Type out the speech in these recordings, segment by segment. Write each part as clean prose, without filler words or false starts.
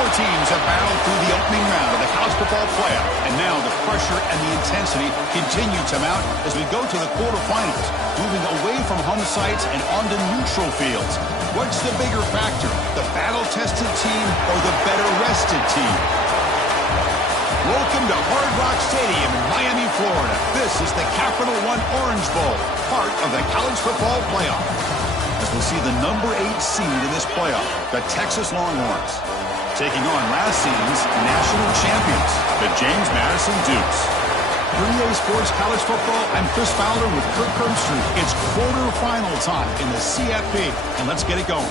Four teams have battled through the opening round of the college football playoff, and now the pressure and the intensity continue to mount as we go to the quarterfinals, moving away from home sites and onto neutral fields. What's the bigger factor, the battle-tested team or the better-rested team? Welcome to Hard Rock Stadium in Miami, Florida. This is the Capital One Orange Bowl, part of the college football playoff. As we'll see the number 8 seed in this playoff, the Texas Longhorns, taking on last season's national champions, the James Madison Dukes. For EA Sports College Football, I'm Chris Fowler with Kirk Herbstreit. It's quarterfinal time in the CFP, and let's get it going.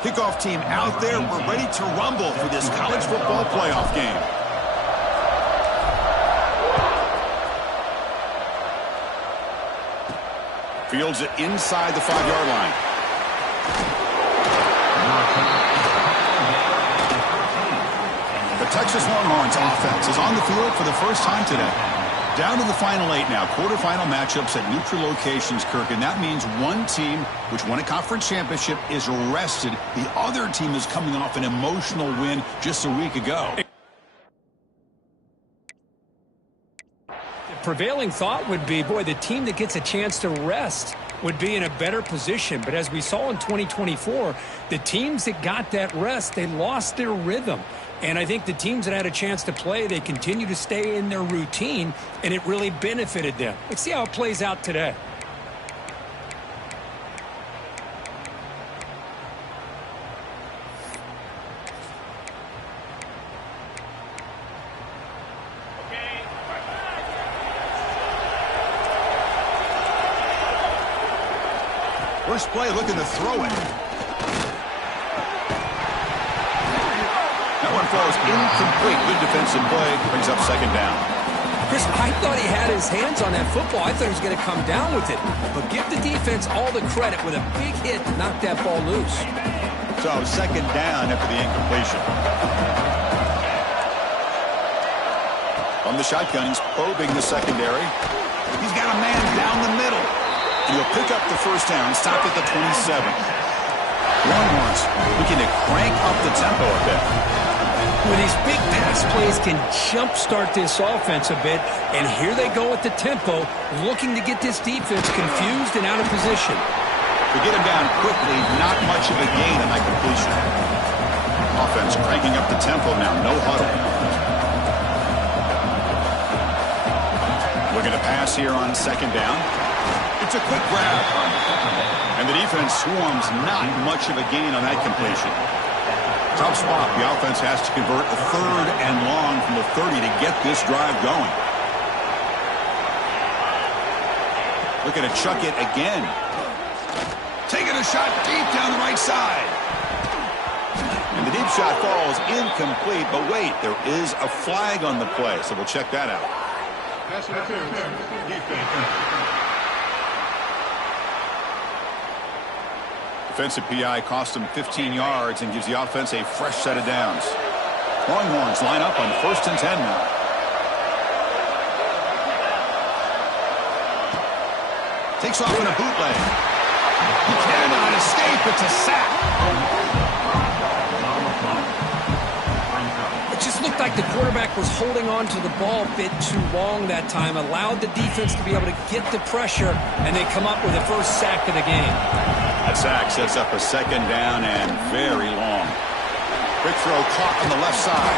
Kickoff team out there. We're ready to rumble for this college football playoff game. Fields it inside the 5-yard line. The Texas Longhorns offense is on the field for the first time today. Down to the final 8 now. Quarterfinal matchups at neutral locations, Kirk. And that means one team, which won a conference championship, is rested. The other team is coming off an emotional win just a week ago. The prevailing thought would be, boy, the team that gets a chance to rest would be in a better position. But as we saw in 2024, the teams that got that rest, they lost their rhythm. And I think the teams that had a chance to play, they continue to stay in their routine, and it really benefited them. Let's see how it plays out today. First play, looking to throw it. That one falls incomplete. Good defensive play. Brings up second down. Chris, I thought he had his hands on that football. I thought he was going to come down with it. But give the defense all the credit with a big hit to knock that ball loose. So second down after the incompletion. From the shotgun, he's probing the secondary. He's got a man down the middle. And he'll pick up the first down. Stop at the 27. Longhorns looking to crank up the tempo a bit. Well, these big pass plays can jumpstart this offense a bit, and here they go with the tempo, looking to get this defense confused and out of position. To get him down quickly, not much of a gain on that completion. Offense cranking up the tempo now, no huddle. Looking to pass here on second down. It's a quick grab. And the defense swarms, not much of a gain on that completion. Tough spot. The offense has to convert a third and long from the 30 to get this drive going. Looking to chuck it again. Taking a shot deep down the right side. And the deep shot falls incomplete. But wait, there is a flag on the play, so we'll check that out. Defensive PI cost him 15 yards and gives the offense a fresh set of downs. Longhorns line up on 1st and 10 now. Takes off in a bootleg. He cannot escape. It's a sack. It just looked like the quarterback was holding on to the ball a bit too long that time, allowed the defense to be able to get the pressure, and they come up with the first sack of the game. That sack sets up a second down and very long. Quick throw caught on the left side.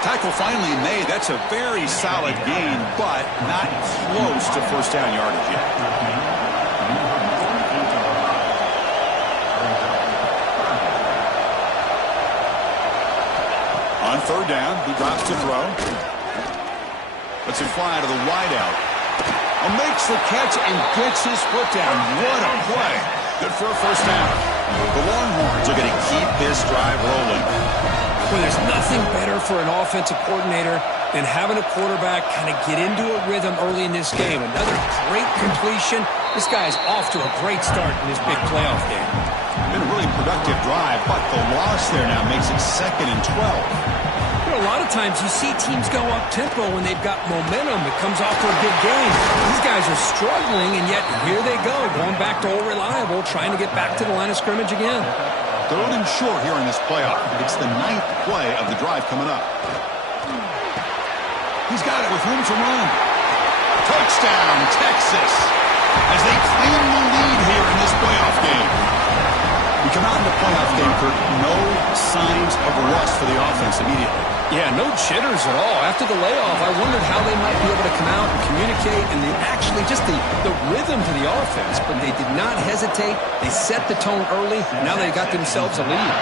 Tackle finally made. That's a very solid gain, but not close to first down yardage yet. On third down, he drops to throw. Lets it fly to the wideout. Makes the catch and gets his foot down. What a play. Good for a first down. The Longhorns are going to keep this drive rolling. Well, there's nothing better for an offensive coordinator And having a quarterback kind of get into a rhythm early in this game. Another great completion. This guy is off to a great start in this big playoff game. Been a really productive drive, but the loss there now makes it 2nd and 12. You know, a lot of times you see teams go up-tempo when they've got momentum. It comes off to a big game. These guys are struggling, and yet here they go, going back to old reliable, trying to get back to the line of scrimmage again. 3rd and short here in this playoff. It's the 9th play of the drive coming up. He's got it with room to run. Touchdown, Texas, as they claim the lead here in this playoff game. We come out in the playoff game for no signs of rust for the offense immediately. Yeah, no jitters at all. After the layoff, I wondered how they might be able to come out and communicate and actually just the rhythm to the offense. But they did not hesitate. They set the tone early. Now they got themselves a lead.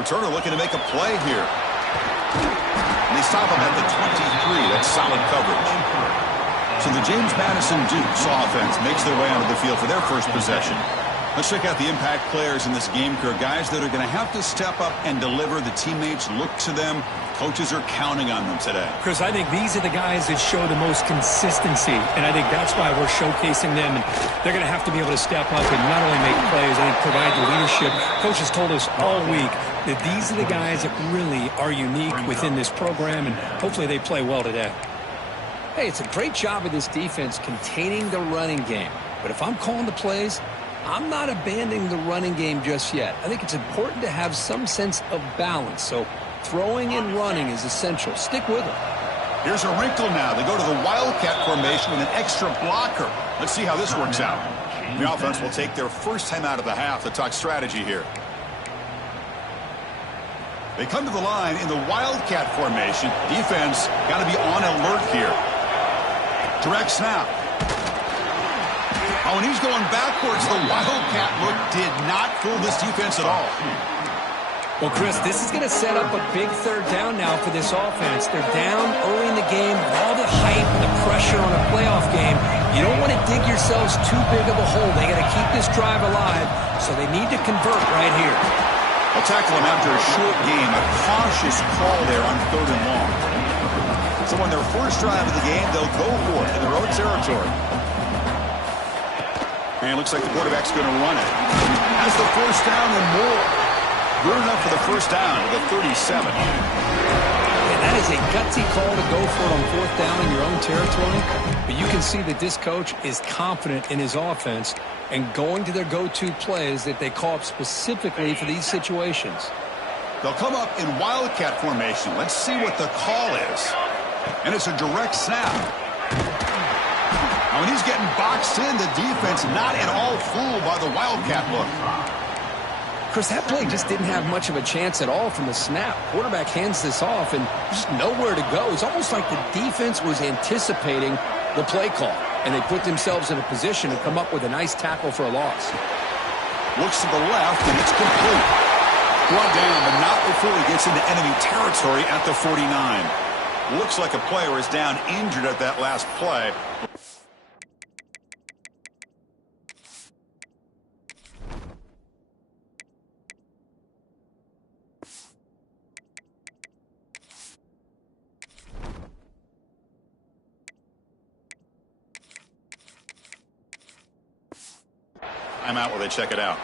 Returner looking to make a play here. And they stop him at the 23. That's solid coverage. So the James Madison Dukes offense makes their way onto the field for their first possession. Let's check out the impact players in this game here. Guys that are going to have to step up and deliver. The teammates look to them. Coaches are counting on them today. Chris, I think these are the guys that show the most consistency, and I think that's why we're showcasing them. And they're going to have to be able to step up and not only make plays, I think provide the leadership. Coaches told us all week that these are the guys that really are unique within this program, and hopefully they play well today. Hey, it's a great job of this defense containing the running game. But if I'm calling the plays, I'm not abandoning the running game just yet. I think it's important to have some sense of balance. So throwing and running is essential. Stick with it. Here's a wrinkle now. They go to the Wildcat formation with an extra blocker. Let's see how this works out. The offense will take their first time out of the half to talk strategy here. They come to the line in the Wildcat formation. Defense got to be on alert here. Direct snap. Oh, and he's going backwards. The Wildcat look did not fool this defense at all. Well, Chris, this is going to set up a big 3rd down now for this offense. They're down early in the game with all the hype and the pressure on a playoff game. You don't want to dig yourselves too big of a hole. They got to keep this drive alive, so they need to convert right here. They'll tackle him after a short game. A cautious call there on 3rd and long. So on their first drive of the game, they'll go for it in their own territory. And it looks like the quarterback's going to run it. Has the first down and more. Good enough for the first down to the 37. And that is a gutsy call to go for it on 4th down in your own territory. But you can see that this coach is confident in his offense and going to their go-to plays that they call up specifically for these situations. They'll come up in Wildcat formation. Let's see what the call is. And it's a direct snap. Now, when he's getting boxed in, the defense not at all fooled by the Wildcat look. Chris, that play just didn't have much of a chance at all from the snap. Quarterback hands this off, and just nowhere to go. It's almost like the defense was anticipating the play call, and they put themselves in a position to come up with a nice tackle for a loss. Looks to the left, and it's complete. Brought down, but not before he gets into enemy territory at the 49. Looks like a player is down injured at that last play. Timeout while they check it out.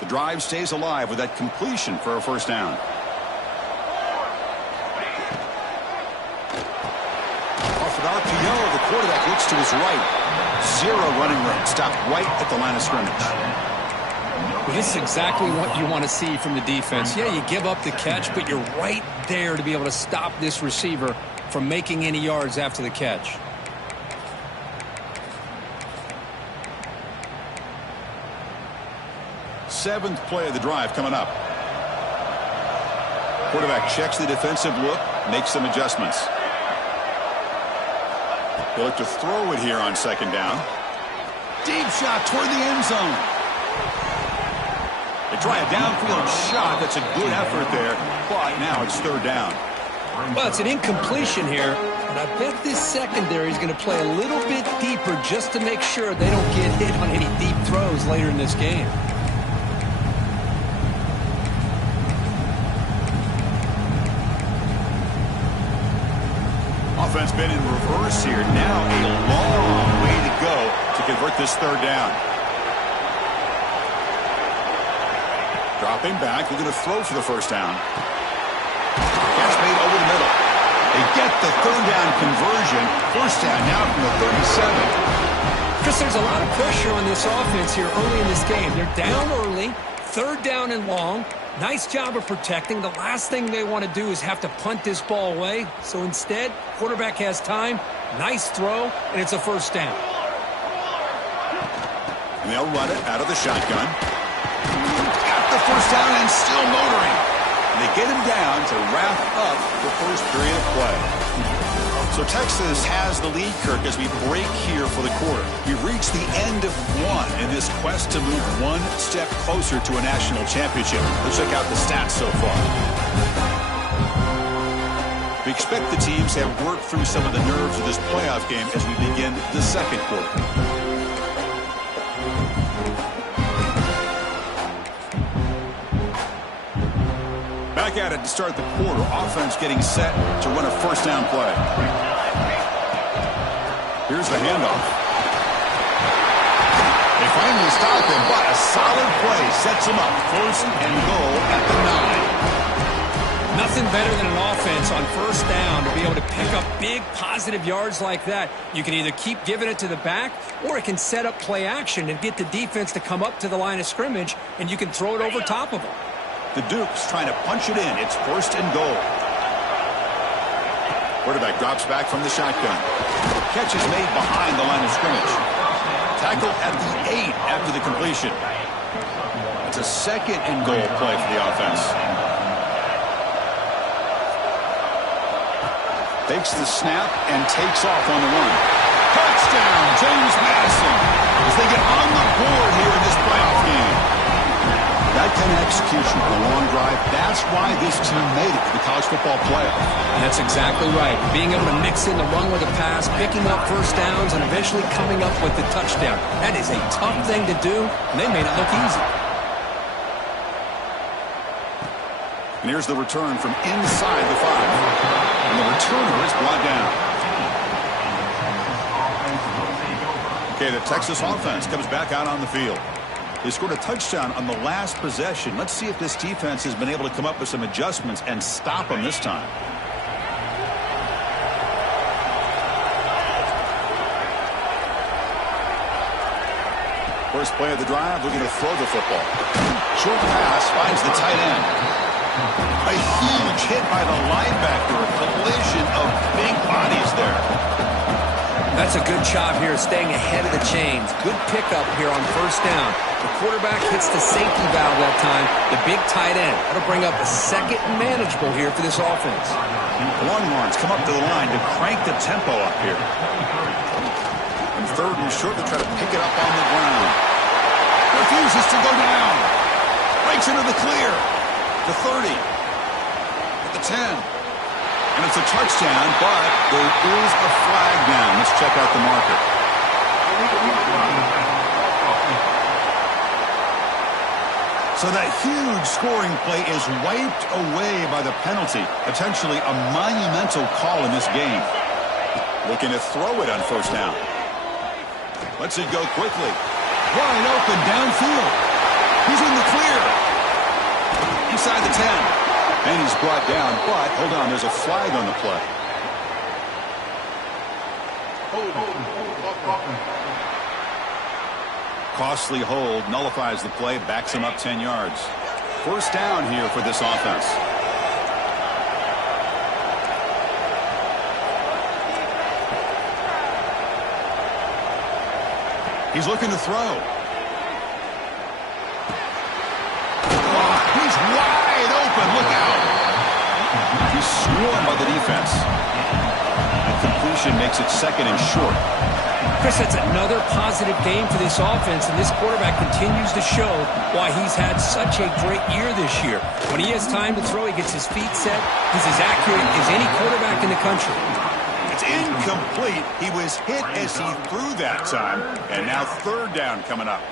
The drive stays alive with that completion for a first down. Off an RPO, the quarterback looks to his right. Zero running room. Stopped right at the line of scrimmage. Well, this is exactly what you want to see from the defense. Yeah, you give up the catch, but you're right there to be able to stop this receiver from making any yards after the catch. Seventh play of the drive coming up. Quarterback checks the defensive look, makes some adjustments. He'll look to throw it here on 2nd down. Deep shot toward the end zone. They try a downfield shot. That's a good effort there, but now it's 3rd down. Well, it's an incompletion here, but I bet this secondary is going to play a little bit deeper just to make sure they don't get hit on any deep throws later in this game. offense been in reverse here. Now a long way to go to convert this third down. Dropping back, looking to throw for the first down. Catch made over the middle. They get the third down conversion. First down now from the 37. Chris, there's a lot of pressure on this offense here early in this game. They're down early, third down and long. Nice job of protecting. The last thing they want to do is have to punt this ball away. So instead, quarterback has time. Nice throw, and it's a first down. And they'll run it out of the shotgun. Got the first down and still motoring. And they get him down to wrap up the first period of play. So Texas has the lead, Kirk, as we break here for the quarter. We've reached the end of one in this quest to move one step closer to a national championship. Let's check out the stats so far. We expect the teams to have worked through some of the nerves of this playoff game as we begin the second quarter. Back at it to start the quarter. Offense getting set to run a first down play. Here's the handoff. They finally stop him, but a solid play sets him up. First and goal at the 9. Nothing better than an offense on first down to be able to pick up big positive yards like that. You can either keep giving it to the back, or it can set up play action and get the defense to come up to the line of scrimmage, and you can throw it over top of them. The Dukes trying to punch it in. It's first and goal. Quarterback drops back from the shotgun. Catch is made behind the line of scrimmage. Tackled at the 8 after the completion. It's a second and goal play for the offense. Takes the snap and takes off on the run. Touchdown, James Madison, as they get on the board here in this playoff game. That kind of execution on a long drive, that's why this team made it to the college football playoff. That's exactly right. Being able to mix in the run with the pass, picking up first downs, and eventually coming up with the touchdown. That is a tough thing to do, and they made it look easy. And here's the return from inside the 5. And the returner is brought down. Okay, the Texas offense comes back out on the field. They scored a touchdown on the last possession. Let's see if this defense has been able to come up with some adjustments and stop them this time. First play of the drive, looking to throw the football. Short pass finds the tight end. A huge hit by the linebacker. A collision of big bodies there. That's a good job here, staying ahead of the chains. Good pickup here on first down. The quarterback hits the safety valve that time, the big tight end. That'll bring up a second and manageable here for this offense. Longhorns come up to the line to crank the tempo up here. And third and short to try to pick it up on the ground. Refuses to go down. Breaks into the clear. The 30. At the 10. And it's a touchdown, but there is a flag down. Let's check out the marker. So that huge scoring play is wiped away by the penalty. Potentially a monumental call in this game. Looking to throw it on first down. Lets it go quickly. Wide open downfield. He's in the clear. Inside the 10. And he's brought down, but hold on, there's a flag on the play. Costly hold, nullifies the play, backs him up 10 yards. First down here for this offense. He's looking to throw. He's wide open. Look out. He's swarmed by the defense. The completion makes it second and short. Chris, that's another positive game for this offense, and this quarterback continues to show why he's had such a great year this year. When he has time to throw, he gets his feet set. He's as accurate as any quarterback in the country. It's incomplete. He was hit as he threw that time, and now third down coming up.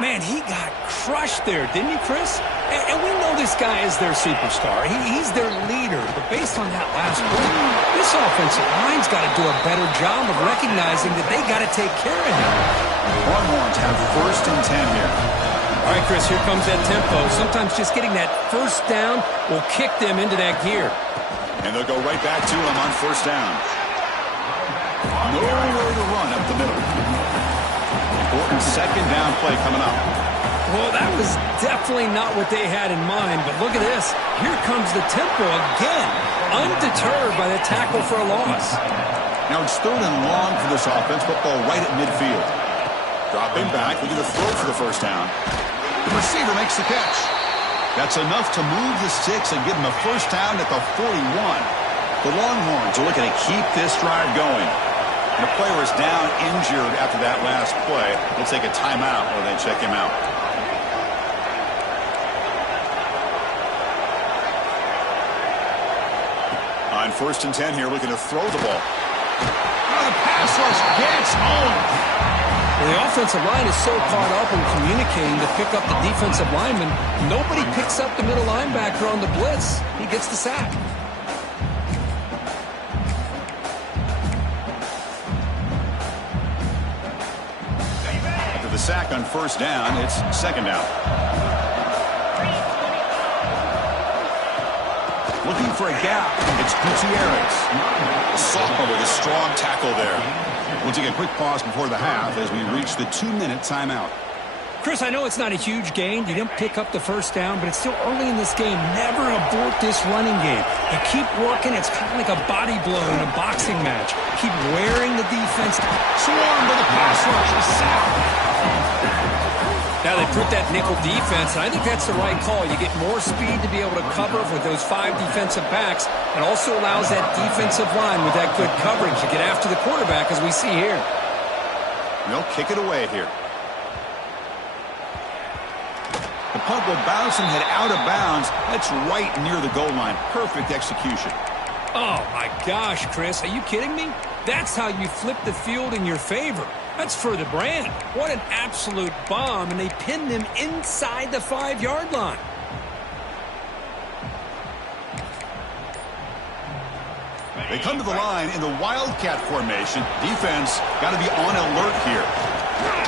Man, he got crushed there, didn't he, Chris? And we know this guy is their superstar. He's their leader. But based on that last play, this offensive line's got to do a better job of recognizing that they got to take care of him. Longhorns have 1st and 10 here. All right, Chris, here comes that tempo. Sometimes just getting that first down will kick them into that gear. And they'll go right back to him on 1st down. Nowhere to run up the middle. Important 2nd down play coming up. Well, that was definitely not what they had in mind, but look at this. Here comes the tempo again, undeterred by the tackle for a loss. Now it's 3rd and long for this offense, football right at midfield. Dropping back, looking to throw for the 1st down. The receiver makes the catch. That's enough to move the sticks and give them a 1st down at the 41. The Longhorns are looking to keep this drive going. And the player is down injured after that last play. They'll take a timeout while they check him out. On 1st and 10 here, looking to throw the ball. Oh, the pass rush gets home. Well, the offensive line is so caught up in communicating to pick up the defensive lineman, nobody picks up the middle linebacker on the blitz. He gets the sack. After the sack on 1st down, it's 2nd down. Looking for a gap. It's Gutierrez. A sophomore with a strong tackle there. We'll take a quick pause before the half as we reach the 2-minute timeout. Chris, I know it's not a huge gain. You didn't pick up the 1st down, but it's still early in this game. Never abort this running game. You keep working. It's kind of like a body blow in a boxing match. Keep wearing the defense. Swarm to the pass rush. A sack. Now they put that nickel defense, and I think that's the right call. You get more speed to be able to cover with those 5 defensive backs. It also allows that defensive line with that good coverage to get after the quarterback, as we see here. They'll kick it away here. The punt will bounce and head out of bounds. That's right near the goal line. Perfect execution. Oh, my gosh, Chris. Are you kidding me? That's how you flip the field in your favor. That's for the brand. What an absolute bomb, and they pinned him inside the 5-yard line. They come to the line in the Wildcat formation. Defense got to be on alert here.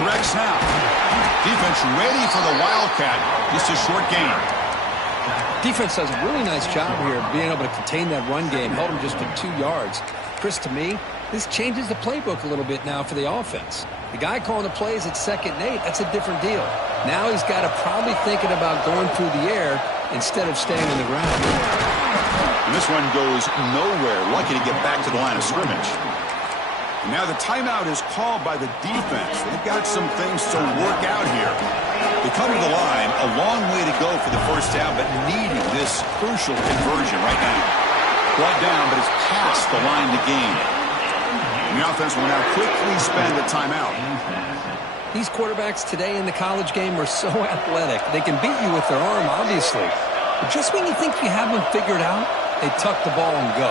Direct snap. Defense ready for the Wildcat. Just a short gain. Defense does a really nice job here of being able to contain that run game. Held him just to 2 yards. Chris, to me, this changes the playbook a little bit now for the offense. The guy calling the plays at 2nd and 8, that's a different deal. Now he's got to probably thinking about going through the air instead of staying on the ground. And this one goes nowhere. Lucky to get back to the line of scrimmage. And now the timeout is called by the defense. They've got some things to work out here. They come to the line, a long way to go for the 1st down, but needing this crucial conversion right now. Brought down, but it's past the line to gain. And the offense will now quickly spend a timeout. These quarterbacks today in the college game are so athletic. They can beat you with their arm, obviously. But just when you think you have them figured out, they tuck the ball and go.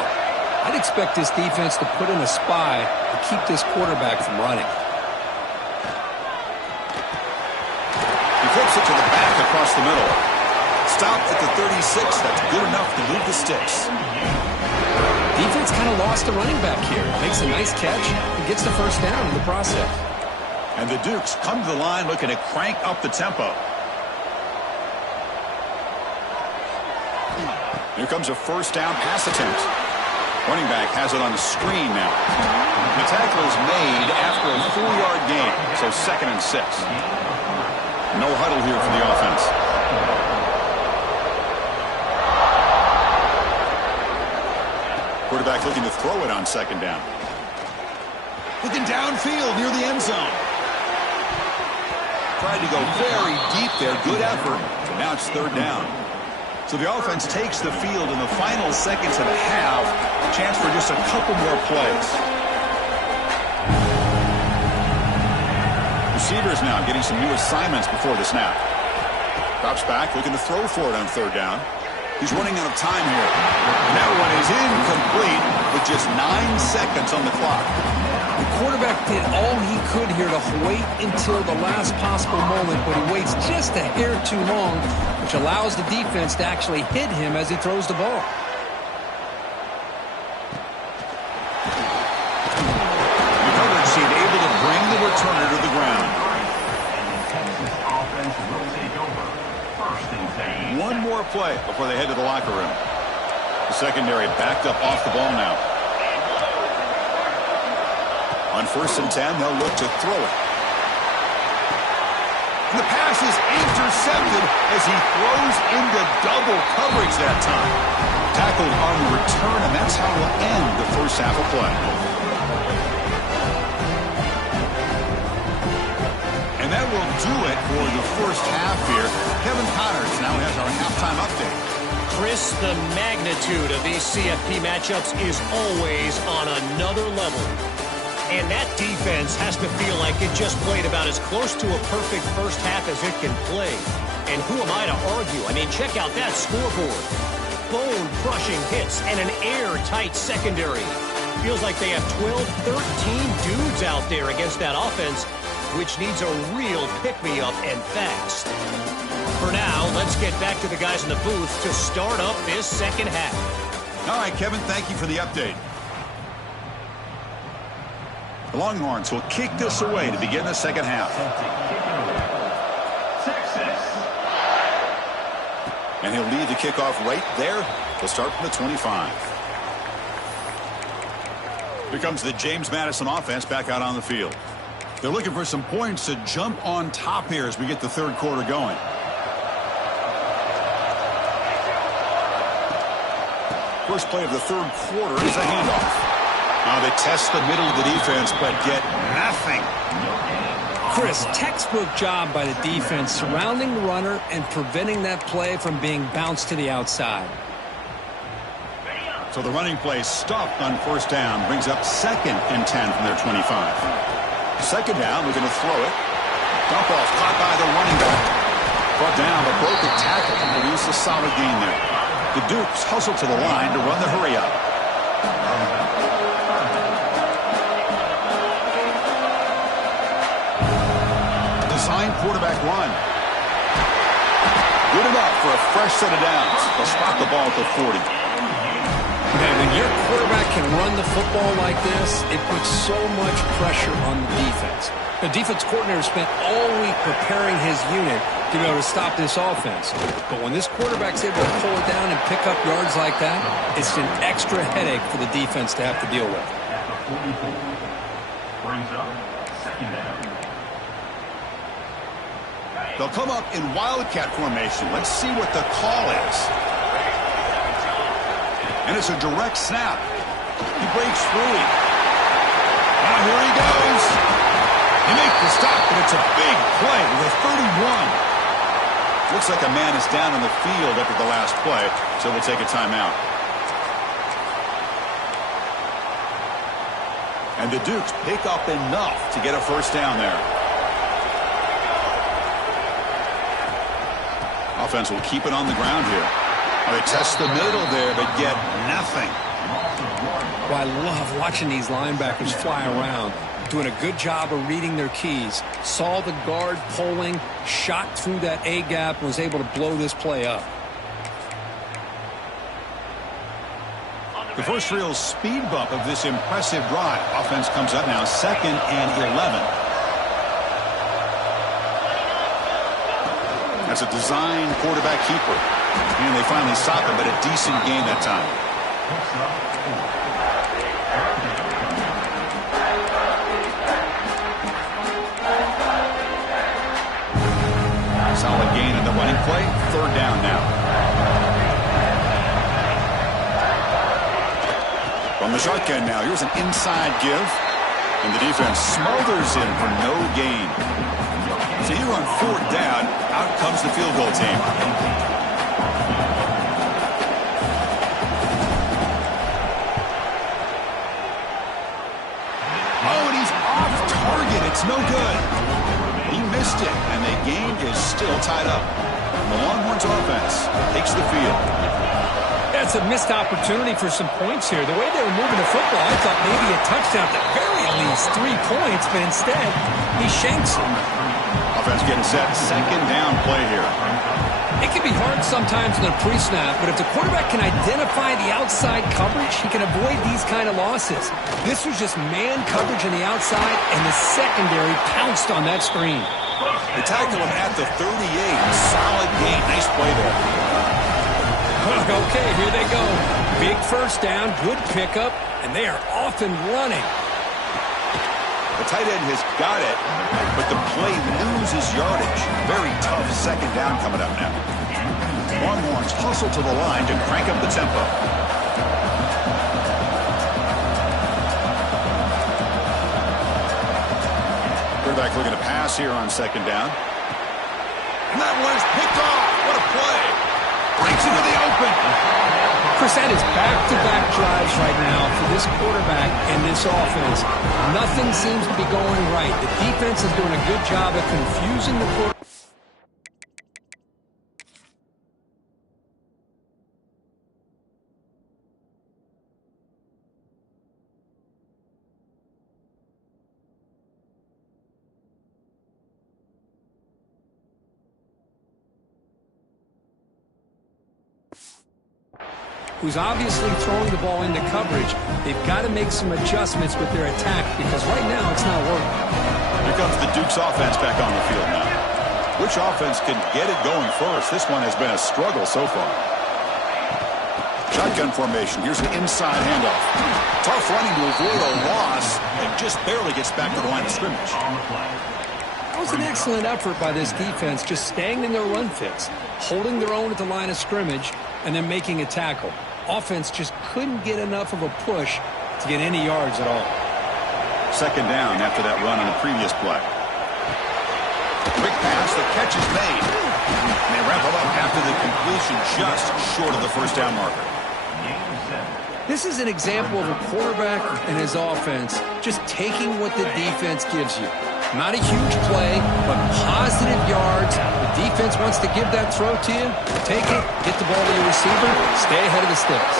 I'd expect this defense to put in a spy to keep this quarterback from running. He flips it to the back across the middle. Stopped at the 36. That's good enough to move the sticks. Defense kind of lost the running back here. Makes a nice catch and gets the 1st down in the process. And the Dukes come to the line looking to crank up the tempo. Here comes a 1st down pass attempt. Running back has it on the screen now. The tackle is made after a 4-yard gain, so 2nd and 6. No huddle here for the offense. Quarterback looking to throw it on 2nd down. Looking downfield near the end zone. Tried to go very deep there. Good effort. Now it's 3rd down. So the offense takes the field in the final seconds of the half. Chance for just a couple more plays. Receivers now getting some new assignments before the snap. Drops back, looking to throw for it on 3rd down. He's running out of time here. And that one is incomplete with just 9 seconds on the clock. The quarterback did all he could here to wait until the last possible moment, but he waits just a hair too long, which allows the defense to actually hit him as he throws the ball. The coverage seemed able to bring the returner to the ground. One more play before they head to the locker room. The secondary backed up off the ball now. On 1st and 10, they'll look to throw it. And the pass is intercepted as he throws into double coverage that time. Tackled on the return, and that's how we'll end the first half of play. And that will do it for the first half here. Kevin Connors now has our halftime update. Chris, the magnitude of these CFP matchups is always on another level. And that defense has to feel like it just played about as close to a perfect first half as it can play. And who am I to argue? I mean, check out that scoreboard. Bone-crushing hits and an airtight secondary. Feels like they have 12, 13 dudes out there against that offense, which needs a real pick-me-up and fast. For now, let's get back to the guys in the booth to start up this second half. All right, Kevin, thank you for the update. The Longhorns will kick this away to begin the second half. And he'll lead the kickoff right there. He'll start from the 25. Here comes the James Madison offense back out on the field. They're looking for some points to jump on top here as we get the third quarter going. First play of the third quarter is a handoff. Now they test the middle of the defense, but get nothing. Chris, textbook job by the defense surrounding the runner and preventing that play from being bounced to the outside. So the running play stopped on 1st down, brings up 2nd and 10 from their 25. 2nd down, we're going to throw it. Dump off caught by the running back. Brought down, but broke the tackle and produced a solid gain there. The Dukes hustle to the line to run the hurry up. Designed quarterback run. Good enough for a fresh set of downs. They'll spot the ball at the 40. Man, when your quarterback can run the football like this, it puts so much pressure on the defense. The defense coordinator spent all week preparing his unit to be able to stop this offense. But when this quarterback's able to pull it down and pick up yards like that, it's an extra headache for the defense to have to deal with. They'll come up in wildcat formation. Let's see what the call is. And it's a direct snap. He breaks free. Now here he goes. He makes the stop, but it's a big play with a 31. Looks like a man is down on the field after the last play, so we'll take a timeout. And the Dukes pick up enough to get a first down there. Offense will keep it on the ground here. They test the middle there, but get nothing. Well, I love watching these linebackers fly around, doing a good job of reading their keys. Saw the guard pulling, shot through that A-gap, and was able to blow this play up. The first real speed bump of this impressive drive. Offense comes up now 2nd and 11. That's a design quarterback keeper. And they finally stop him, but a decent gain that time. Solid gain in the running play. 3rd down now. From the shotgun now, here's an inside give. And the defense smothers him for no gain. So here on 4th down, out comes the field goal team. Oh, and he's off target. It's no good. He missed it, and the game is still tied up. The Longhorns offense takes the field. That's a missed opportunity for some points here. The way they were moving the football, I thought maybe a touchdown at the very at least 3 points, but instead he shanks it. Offense getting set. Second down play here. It can be hard sometimes in a pre-snap, but if the quarterback can identify the outside coverage, he can avoid these kind of losses. This was just man coverage on the outside, and the secondary pounced on that screen. They tackle him at the 38. Solid gain. Nice play there. Okay, here they go. Big first down, good pickup, and they are off and running. The tight end has got it, but the play loses yardage. Very tough second down coming up now. Longhorns hustle to the line to crank up the tempo. Quarterback looking to pass here on second down. And that one is picked off. What a play. Breaks into the open. Chris, that is back-to-back drives right now for this quarterback and this offense. Nothing seems to be going right. The defense is doing a good job of confusing the quarterback. Who's obviously throwing the ball into coverage. They've got to make some adjustments with their attack because right now it's not working. Here comes the Duke's offense back on the field now. Which offense can get it going first? This one has been a struggle so far. Shotgun formation. Here's an inside handoff. Tough running to avoid a loss and just barely gets back to the line of scrimmage. That was an excellent effort by this defense, just staying in their run fits, holding their own at the line of scrimmage, and then making a tackle. Offense just couldn't get enough of a push to get any yards at all. Second down after that run on the previous play. Quick pass, the catch is made. And they wrap it up after the completion just short of the first down marker. This is an example of a quarterback and his offense just taking what the defense gives you. Not a huge play, but positive yards. The defense wants to give that throw to you. Take it, get the ball to your receiver, stay ahead of the sticks.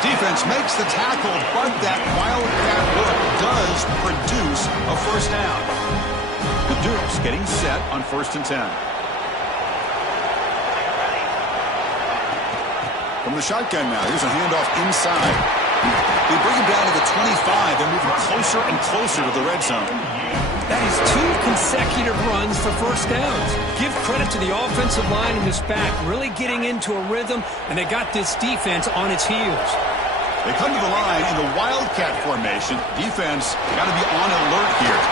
Defense makes the tackle, but that wildcat look does produce a first down. The Dukes getting set on 1st and 10. From the shotgun now, here's a handoff inside. They bring him down to the 25. They're moving closer and closer to the red zone. That is 2 consecutive runs for first downs. Give credit to the offensive line in this back, really getting into a rhythm, and they got this defense on its heels. They come to the line in the wildcat formation. Defense got to be on alert here.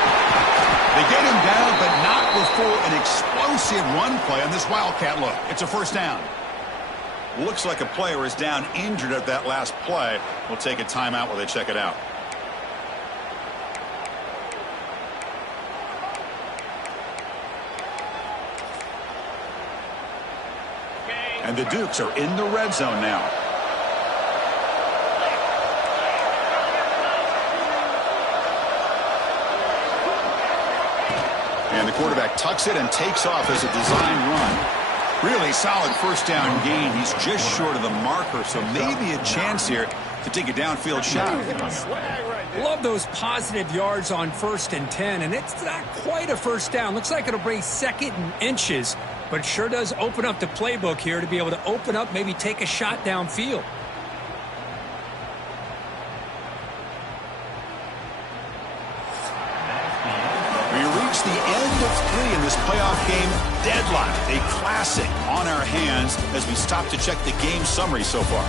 They get him down, but not before an explosive run play on this wildcat look. It's a first down. Looks like a player is down injured at that last play. We'll take a timeout while they check it out. And the Dukes are in the red zone now. And the quarterback tucks it and takes off as a design run. Really solid first down gain. He's just short of the marker, so maybe a chance here to take a downfield shot. Love those positive yards on 1st and 10, and it's not quite a first down. Looks like it'll bring 2nd and inches, but it sure does open up the playbook here to be able to open up, maybe take a shot downfield. We reach the end of 3 in this playoff game. Deadlocked, a classic on our hands as we stop to check the game summary so far.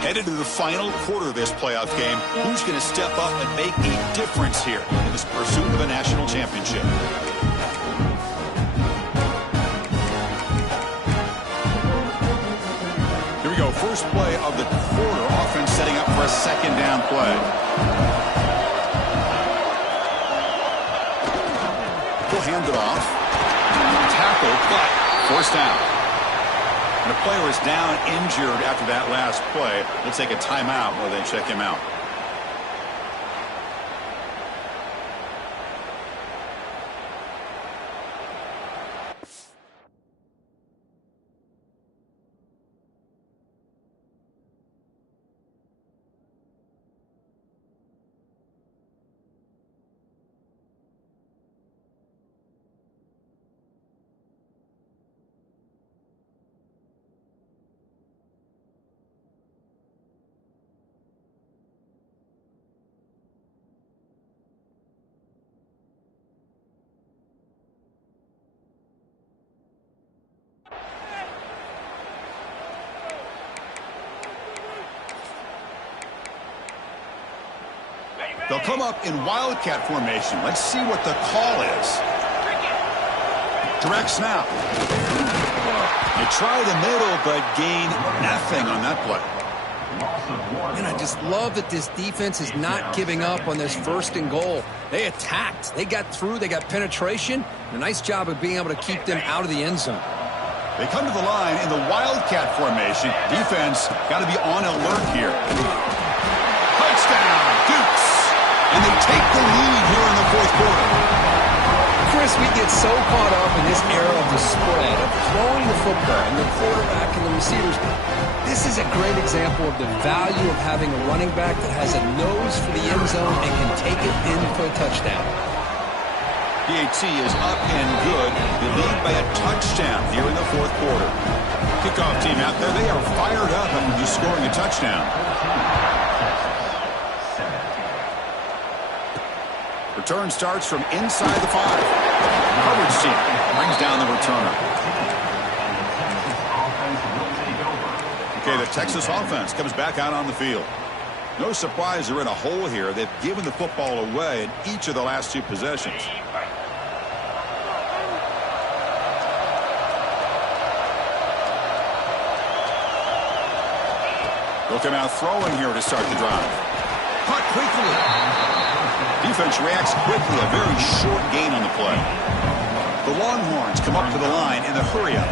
Headed to the final quarter of this playoff game, who's going to step up and make a difference here in this pursuit of a national championship? Here we go, first play of the quarter. Offense setting up for a second down play. We'll hand it off. Tackle, but forced down. And the player is down injured after that last play. We'll take a timeout while they check him out. They'll come up in wildcat formation. Let's see what the call is. Direct snap. They try the middle, but gain nothing on that play. And I just love that this defense is not giving up on this 1st and goal. They attacked. They got through. They got penetration. A nice job of being able to keep them out of the end zone. They come to the line in the wildcat formation. Defense got to be on alert here. Touchdown, Dukes. And they take the lead here in the 4th quarter. Chris, we get so caught up in this era of the spread, of throwing the football, and the quarterback and the receivers. This is a great example of the value of having a running back that has a nose for the end zone and can take it in for a touchdown. PAT is up and good. They lead by a touchdown here in the 4th quarter. Kickoff team out there, they are fired up after just scoring a touchdown. Return starts from inside the 5. Coverage team brings down the returner. Okay, the Texas offense comes back out on the field. No surprise they're in a hole here. They've given the football away in each of the last 2 possessions. They'll come out throwing here to start the drive. Caught quickly. Defense reacts quickly. A very short gain on the play. The Longhorns come up to the line in the hurry-up.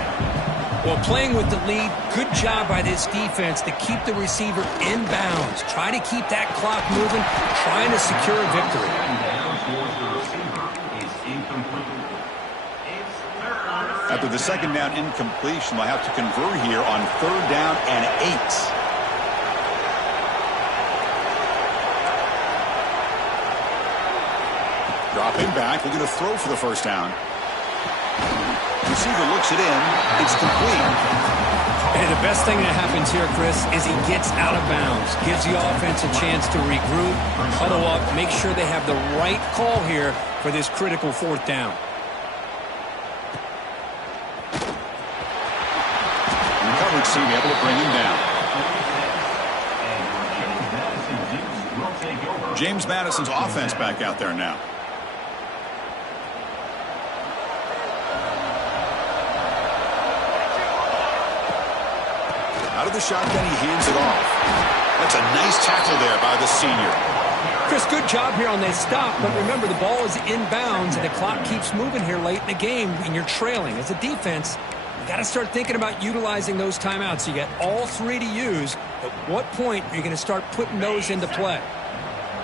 Well, playing with the lead, good job by this defense to keep the receiver in bounds. Try to keep that clock moving, trying to secure a victory. After the 2nd down incompletion, they'll have to convert here on 3rd down and 8. Dropping back, looking to throw for the 1st down. Receiver looks it in. It's complete. And the best thing that happens here, Chris, is he gets out of bounds. Gives the offense a chance to regroup, huddle up, make sure they have the right call here for this critical 4th down. And the coverage team able to bring him down. James Madison's offense back out there now. Out of the shotgun, he hands it off. That's a nice tackle there by the senior. Chris, good job here on this stop, but remember, the ball is inbounds, and the clock keeps moving here late in the game, and you're trailing. As a defense, you got to start thinking about utilizing those timeouts. You got all 3 to use. At what point are you going to start putting those into play?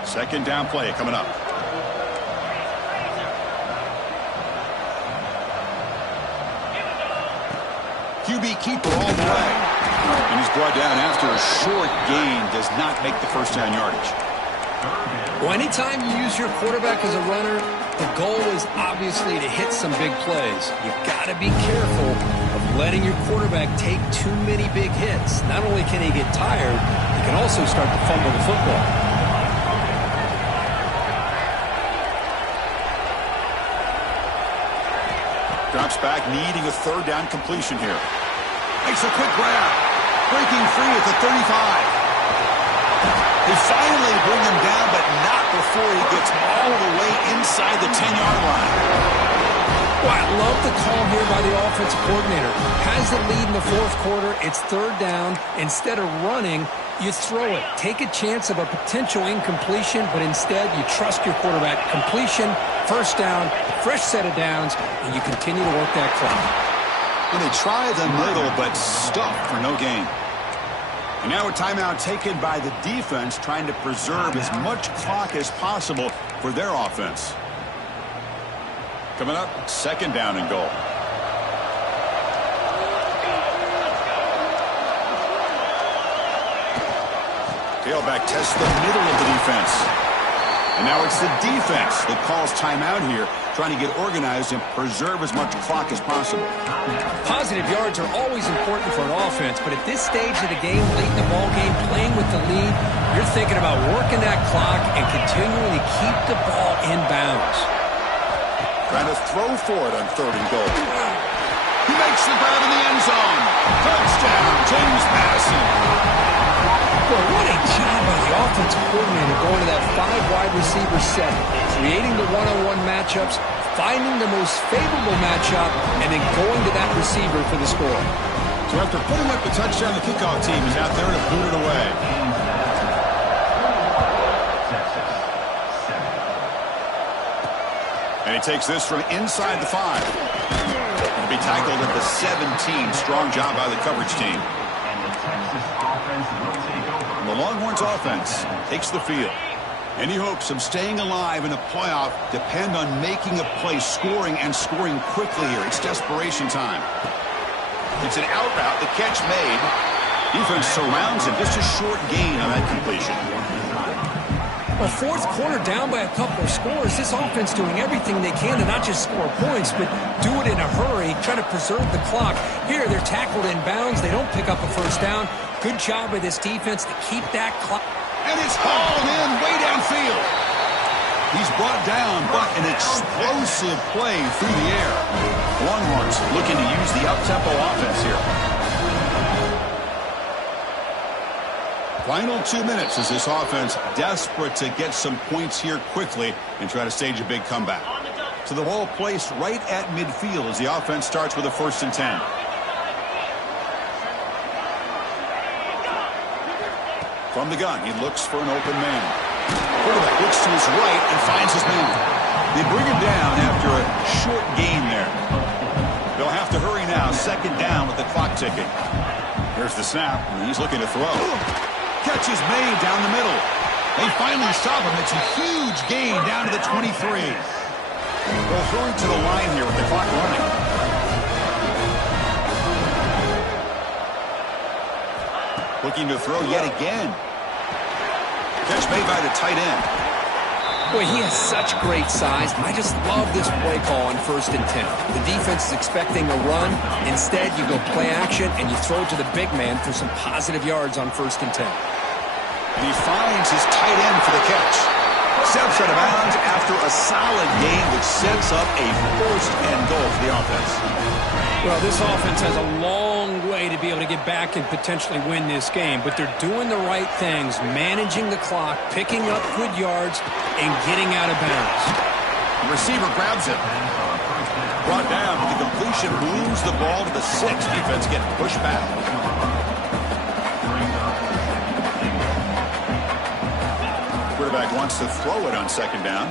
2nd down play coming up. QB keeper all the way. And he's brought down after a short gain. Does not make the 1st down yardage. Well, anytime you use your quarterback as a runner, the goal is obviously to hit some big plays. You've got to be careful of letting your quarterback take too many big hits. Not only can he get tired, he can also start to fumble the football. Drops back, needing a 3rd down completion here. Makes a quick grab. Breaking free at the 35. They finally bring him down, but not before he gets all the way inside the 10-yard line. Well, I love the call here by the offensive coordinator. Has the lead in the 4th quarter. It's 3rd down. Instead of running, you throw it. Take a chance of a potential incompletion, but instead you trust your quarterback. Completion, 1st down, fresh set of downs, and you continue to work that clock. And they try the middle, but stuck for no gain. And now a timeout taken by the defense, trying to preserve as much clock as possible for their offense. Coming up, 2nd down and goal. Tailback tests the middle of the defense. And now it's the defense that calls timeout here, trying to get organized and preserve as much clock as possible. Positive yards are always important for an offense, but at this stage of the game, late in the ball game, playing with the lead, you're thinking about working that clock and continuing to keep the ball in bounds. Trying to throw for it on 3rd and goal. He makes the grab in the end zone. Touchdown, James Madison. Well, what a job by the offensive coordinator going to that wide receiver set, creating the one-on-one matchups, finding the most favorable matchup, and then going to that receiver for the score. So after putting up the touchdown, the kickoff team is out there to boot it away. And he takes this from inside the 5. He'll be tackled at the 17. Strong job by the coverage team. And the Longhorns offense takes the field. Any hopes of staying alive in a playoff depend on making a play, scoring, and scoring quickly here. It's desperation time. It's an out route, the catch made. Defense surrounds him. Just a short gain on that completion. Well, fourth quarter down by a couple of scores. This offense doing everything they can to not just score points, but do it in a hurry, try to preserve the clock. Here, they're tackled in bounds. They don't pick up a first down. Good job by this defense to keep that clock. And it's hauled in way downfield. He's brought down, but an explosive play through the air. Longhorns looking to use the up-tempo offense here. Final 2 minutes as this offense desperate to get some points here quickly and try to stage a big comeback. So the ball placed right at midfield as the offense starts with a 1st and 10. From the gun, he looks for an open man. Quarterback looks to his right and finds his man. They bring him down after a short gain there. They'll have to hurry now. 2nd down with the clock ticking. Here's the snap, and he's looking to throw. Catch is made down the middle. They finally stop him. It's a huge gain down to the 23. They'll throw him to the line here with the clock running. Looking to throw yet again. Catch made by the tight end. Boy, he has such great size. I just love this play call on 1st and 10. The defense is expecting a run. Instead, you go play action, and you throw to the big man for some positive yards on 1st and 10. And he finds his tight end for the catch. Steps out of bounds after a solid gain, which sets up a 1st and goal for the offense. Well, this offense has a long way to be able to get back and potentially win this game, but they're doing the right things, managing the clock, picking up good yards, and getting out of bounds. The receiver grabs it. Brought down, but the completion moves the ball to the 6. Defense getting pushed back. Quarterback wants to throw it on 2nd down.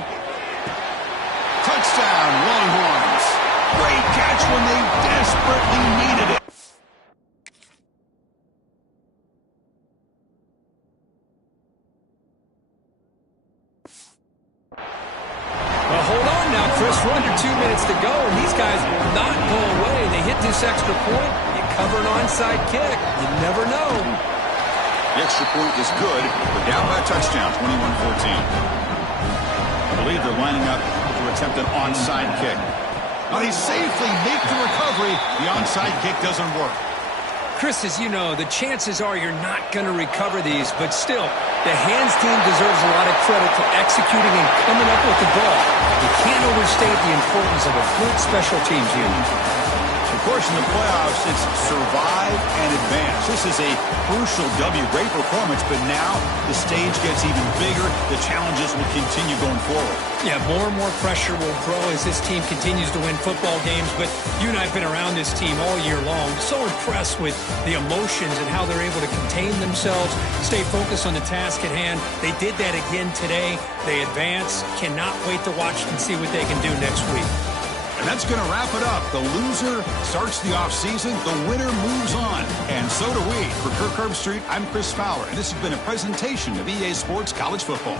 Touchdown, Longhorns. Great catch when they desperately needed it. Well, hold on now, Chris. We're under 2 minutes to go, and these guys will not go away. They hit this extra point. You cover an onside kick. You never know. The extra point is good, but down by a touchdown, 21-14. I believe they're lining up to attempt an onside kick. Now they safely make the recovery. The onside kick doesn't work. Chris, as you know, the chances are you're not going to recover these, but still, the hands team deserves a lot of credit for executing and coming up with the ball. You can't overstate the importance of a good special teams unit. Of course, in the playoffs, it's survive and advance. This is a crucial W. Great performance, but now the stage gets even bigger. The challenges will continue going forward. Yeah, more and more pressure will grow as this team continues to win football games, but you and I have been around this team all year long. So impressed with the emotions and how they're able to contain themselves, stay focused on the task at hand. They did that again today. They advance. Cannot wait to watch and see what they can do next week. And that's going to wrap it up. The loser starts the offseason. The winner moves on. And so do we. For Kirk Herbstreit, I'm Chris Fowler, and this has been a presentation of EA Sports College Football.